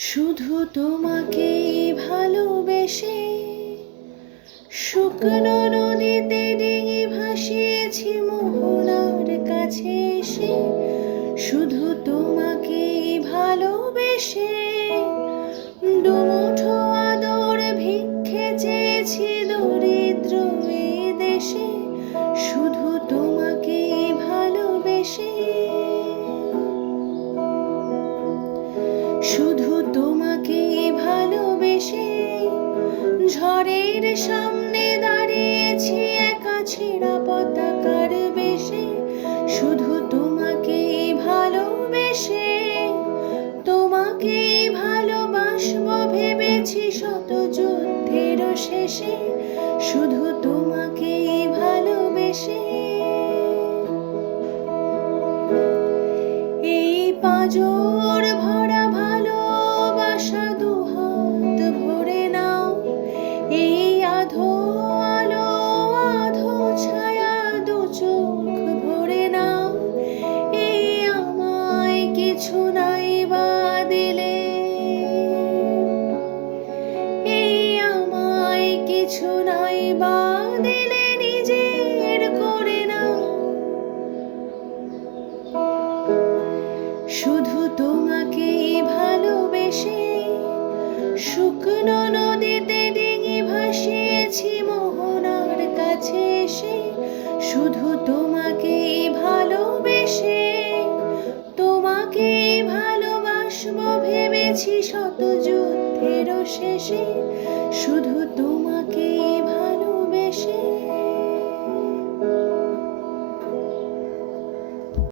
শুধু তোমাকে ভালোবেসে শুকনো নদীতে ডিঙি ভাসিয়েছি মোহনার কাছে এসে। শুধু তোমাকে ভালোবেসে দুমুঠো আদর ভিক্ষে চেয়েছি দরিদ্র এ দেশে। শুধু তোমাকে ভালোবেসে, শুধু তোমাকে ভালোবেসে ঝড়ের সামনে দাঁড়িয়েছি একা ছেঁড়া পতাকার বেশে। শুধু তোমাকে ভালোবেসে তোমাকে ভালোবাসবো ভেবেছি শত যুদ্ধের শেষে। শুধু তোমাকে ভালোবেসে এই পাঁজর ভরা ভালোবাসা দুহাত ভরে নাও। এই আধো আলো আধো ছায়া দু চোখ ভরে নাও। এই আমায় কিছু নাই বা দিলে, এই আমায় কিছু নাই বা দিলে নিজের করে নাও। শুধু তোমাকে ভালোবেসে শুকনো নদীতে ডিঙি ভাসিয়েছি মোহনার কাছে এসে। শুধু তোমাকে ভালোবেসে তোমাকে ভালোবাসবো ভেবেছি শত যুদ্ধের শেষে। শুধু